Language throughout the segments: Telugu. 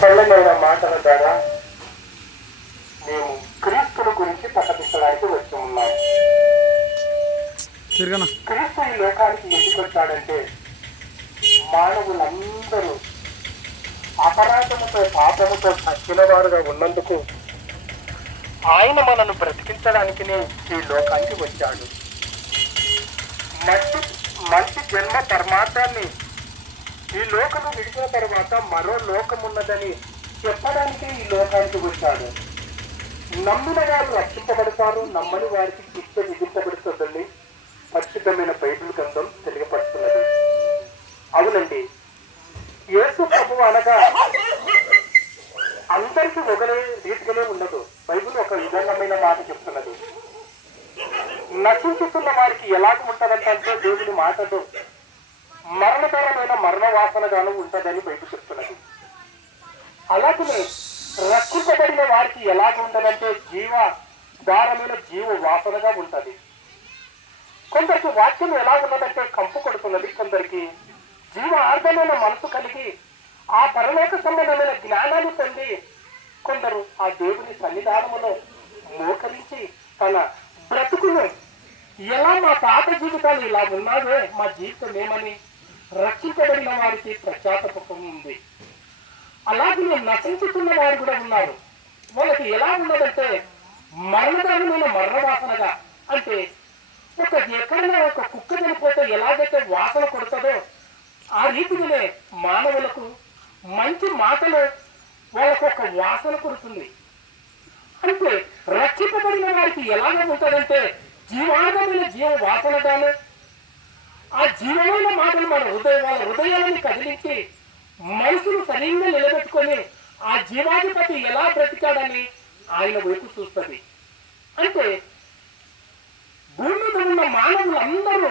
సరళమైన మాటల ద్వారా మేము క్రీస్తుల గురించి ప్రకటించడానికి వచ్చి ఉన్నాం. క్రీస్తు ఈ లోకానికి ఎందుకు వచ్చాడంటే మానవులందరూ అపరాధముతో పాపముతో చచ్చిన వారుగా ఉన్నందుకు ఆయన మనను బ్రతికించడానికి ఈ లోకానికి వచ్చాడు. మంచి మంచి జన్మ పరమార్థాన్ని ఈ లోకము విడిచిన తర్వాత మరో లోకం ఉన్నదని చెప్పడానికి ఈ లోకానికి వచ్చాడు. నమ్మిన వారు రక్షింపబడతారు నమ్మని వారికి శిక్ష విధింపబడుతుందని పరిశుద్ధమైన బైబిల్ గ్రంథం తెలియపడుతున్నది అవునండి. యేసు ప్రభు అనగా అందరికీ ఒకలే రీతిగానే ఉండదు బైబిల్ ఒక విధానమైన మాట చెప్తున్నది. నశించుతున్న వారికి ఎలాగ ఉంటదంటే దేవుని మాటతో మరణకరమైన మరణ వాసనగాను ఉంటుందని బయట చెప్తున్నది అలాగనే రక్షించబడిన వారికి ఎలాగ ఉంటదంటే జీవ దారమైన జీవ వాసనగా ఉంటుంది. కొందరికి వాక్యం ఎలా ఉన్నదంటే కంపు కొడుతున్నది కొందరికి. జీవ ఆర్ధమైన మనసు కలిగి ఆ పరలోక సంబంధమైన జ్ఞానాన్ని పొంది కొందరు ఆ దేవుని సన్నిధానములో మోకరించి తన బ్రతుకును ఎలా మా పాత జీవితాలు ఇలా ఉన్నావే మా జీవితం ఏమని రక్షింపబడిన వారికి ప్రచాతపకం ఉంది. అలాగే నశించుకున్న వారు కూడా ఉన్నారు. వాళ్ళకి ఎలా ఉన్నదంటే మరణదానమైన మరణవాసనగా అంటే ఒక ఎక్కడైనా ఒక కుక్క చనిపోతే ఎలాగైతే వాసన కొడుతుందో ఆ రీతిగానే మానవులకు మంచి మాటలు వాళ్ళకు ఒక వాసన కొడుతుంది. అంటే రక్షింపబడిన వారికి ఎలాగ ఉంటుందంటే జీవాధమైన జీవ వాసనగానే ఆ జీవమైన మాటలు మన హృదయ హృదయాన్ని కదిలించి మనసును సరిగ్గా నిలబెట్టుకొని ఆ జీవాధిపతి ఎలా బ్రతికాడని ఆయన వైపు చూస్తుంది. అంటే భూమి మీద ఉన్న మానవులందరూ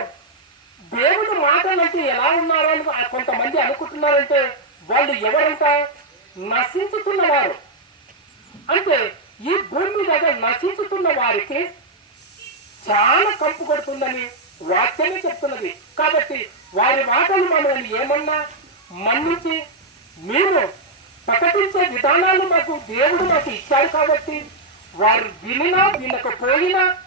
దేవుడి మాటలంటే ఎలా ఉన్నారో అని కొంతమంది అనుకుంటున్నారంటే వాళ్ళు ఎవరంట? నశించుతున్నవారు అంటే ఈ భూమి మీద నశించుతున్న వారికి చాలా కంపు కొడుతుందని వాక్యమే చెప్తున్నది. కాబట్టి వారి మాటలు మనల్ని ఏమన్నా మన్నించి మేము ప్రకటించే విధానాలు మాకు దేవుడు మాకు ఇచ్చారు కాబట్టి వారు వినినా వినకపోయినా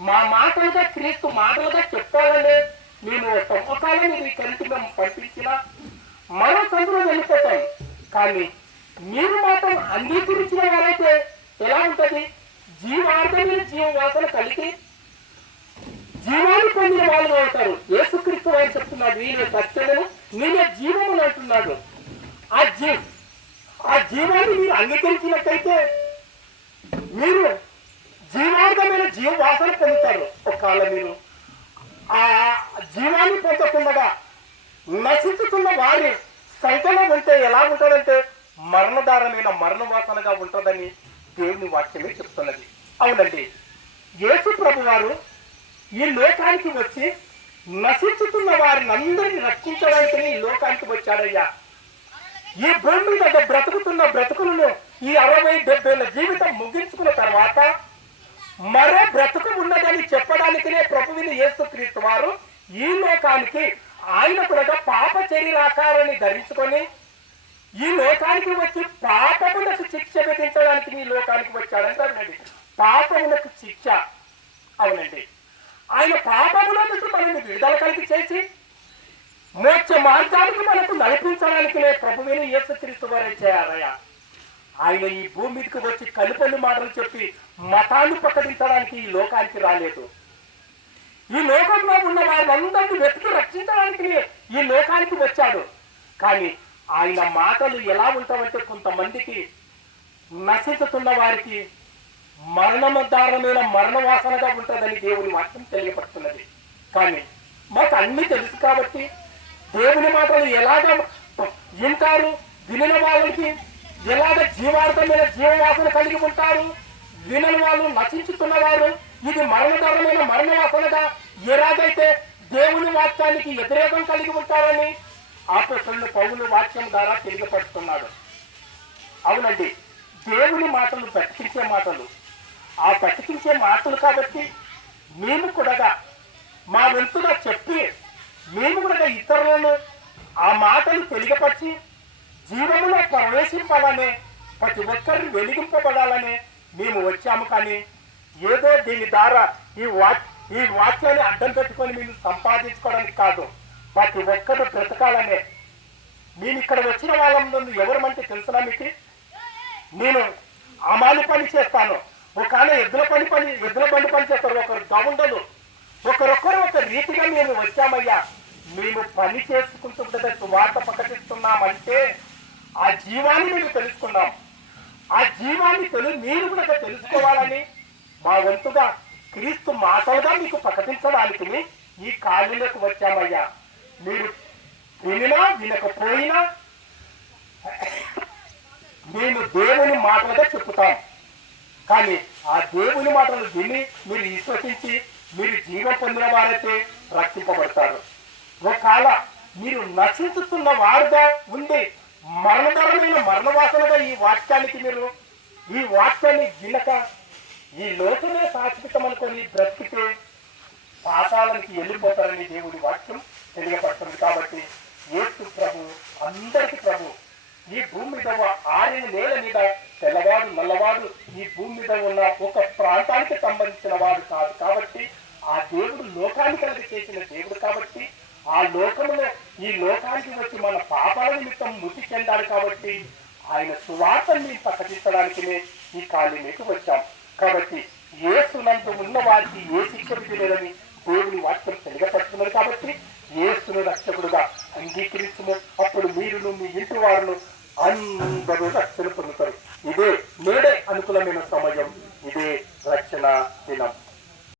మా మాటలుగా క్రీస్తు మాటలుగా చెప్పాలనే మేము తమ్మకాలం మీ కలిసి మేము పంపించిన మరో సందులో వెళ్ళిపోతాం. కానీ మీరు మాత్రం అంగీకరించిన వారైతే ఎలా ఉంటుంది? జీవార్థమైన జీవ వాసన కలిగి జీవాన్ని పొందిన వాళ్ళు అవుతారు. యేసుక్రీస్తు వారు చెప్తున్నాడు వీళ్ళ సత్యము నేనే జీవములు అంటున్నాడు ఆ జీ ఆ జీవాన్ని మీరు అంగీకరించినట్టయితే మీరు జీవార్థమైన జీవ వాసన పొందుతారు. ఒకవేళ మీరు ఆ జీవాన్ని పొందకుండా నశించుతున్న వారి సంఖ్యలో ఉంటే ఎలా ఉంటుందంటే మరణదారమైన మరణ వాసనగా ఉంటుందని దేవుని వాక్యమే చెప్తున్నది. అవునండి. యేసు ప్రభు వారు ఈ లోకానికి వచ్చి నశించుతున్న వారిని అందరినీ రక్షించడానికి ఈ లోకానికి వచ్చాడయ్యా. ఈ భూమి మీద బ్రతుకుతున్న బ్రతుకులను ఈ అరవై డెబ్బైల జీవితం ముగించుకున్న తర్వాత మరో బ్రతుకు ఉన్నదని చెప్పడానికినే ప్రభువిని యేసుక్రీస్తు వారు ఈ లోకానికి ఆయన కూడా పాప శరీరాకారాన్ని ధరించుకొని ఈ లోకానికి వచ్చి పాపములకు శిక్ష విధించడానికి ఈ లోకానికి వచ్చాడంటారండి పాపములకు శిక్ష. అవునండి. ఆయన పాపములో నుంచి మనల్ని విడుదల కలిగి చేసి మోక్ష మార్గానికి మనకు నడిపించడానికి ప్రభువుని యేసుక్రీస్తు వారే చేయాలయ్యా. ఆయన ఈ భూమి మీదకి వచ్చి కలుపలు మాటలు చెప్పి మతాన్ని ప్రకటించడానికి ఈ లోకానికి రాలేదు. ఈ లోకంలో ఉన్న వారందరినీ వెతికి రక్షించడానికి ఈ లోకానికి వచ్చాడు కానీ ఆయన మాటలు ఎలా ఉంటామంటే కొంతమందికి నశించుతున్న వారికి మరణోద్ధారమైన మరణ వాసనగా ఉంటుందని దేవుని వాక్యం తెలియపడుతున్నది కానీ మాకు అన్ని తెలుసు కాబట్టి దేవుని మాటలు ఎలాగ వింటారు? వినిన వాళ్ళకి ఎలాగ జీవార్థమైన జీవవాసన కలిగి ఉంటారు? వినని వాళ్ళు నశించుతున్నవారు? ఇది మరణకరమైన మరణ వాసనగా ఎలాగైతే దేవుని వాక్యానికి వ్యతిరేకం కలిగి ఉంటారని ఆపేశ్వరుడు పౌరుల వాక్యం ద్వారా తెలియపడుతున్నాడు అవునండి దేవుని మాటలు బ్రతికించే మాటలు. ఆ బతికించే మాటలు కాబట్టి మేము కూడా మా వంతుగా చెప్పి మేము కూడా ఇతరులను ఆ మాటలు తెలియపరిచి జీవములో ప్రవేశింపాలనే ప్రతి ఒక్కరిని వెలిగింపబడాలని మేము వచ్చాము కానీ ఏదో దీని ద్వారా ఈ వాక్ ఈ వాక్యాన్ని అడ్డం పెట్టుకొని మేము సంపాదించుకోవడానికి కాదు. ప్రతి ఒక్కరు బ్రతకాలనే. మేము ఇక్కడ వచ్చిన వాళ్ళ ముందు ఎవరమంటే తెలుసునా మీకు? నేను అమాలి పని చేస్తాను. ఒక ఆయన ఎద్దుల పని పని ఎద్దుల బండి పని చేస్తారు. ఒకరు గౌండలు ఒకరొకరు ఒక రీతిగా మేము వచ్చామయ్యా. మేము పని చేసుకుంటుంటే వార్త ప్రకటిస్తున్నామంటే ఆ జీవాన్ని మేము తెలుసుకున్నాం. ఆ జీవాన్ని తెలు మీరు కూడా తెలుసుకోవాలని మా వంతుగా క్రీస్తు మాటలుగా మీకు ప్రకటించడానికి ఈ కాళ్ళలోకి వచ్చామయ్యా. మీరు వినినా వినకపోయినా మేము దేవుని మాటలుగా చెప్తాం కానీ ఆ దేవుని మాటలు విని మీరు విశ్వసించి మీరు జీవం పొందిన వారైతే రక్షింపబడతారు. ఒకవేళ మీరు నశించుతున్న వారుగా ఉండి మరణకరమైన మరణవాసనగా ఈ వాక్యానికి మీరు ఈ వాక్యాన్ని వినక ఈ లోకమే శాశ్వతం అనుకొని బ్రతికితే పాతాళానికి వెళ్ళిపోతారని దేవుడి వాక్యం తెలియపడుతుంది కాబట్టి ఏసు ప్రభు అందరికీ ప్రభు ఈ భూమి మీద ఉన్న ఆరిన నేల మీద తెల్లవాడు నల్లవాడు ఈ భూమి మీద ఉన్న ఒక ప్రాంతానికి సంబంధించిన వాడు కాదు కాబట్టి ఆ దేవుడు లోకానికి కలిగి చేసిన దేవుడు కాబట్టి ఆ లోకములో ఈ లోకానికి వచ్చి మన పాపాల నిమిత్తం మృతి చెందాడు కాబట్టి ఆయన సువార్తని ప్రకటించడానికినే ఈ కాలనీకి వచ్చాం. కాబట్టి ఏ సునందు ఉన్న వారికి ఏ శిక్ష విధి లేదని దేవుని వాక్యం తెలియపడుతున్నారు కాబట్టి యేసును రక్షకుడుగా అంగీకరించము. అప్పుడు మీరును మీ ఇంటి వారును అందరూ రక్షణ పొందుతారు ఇదే నేడే అనుకూలమైన సమయం.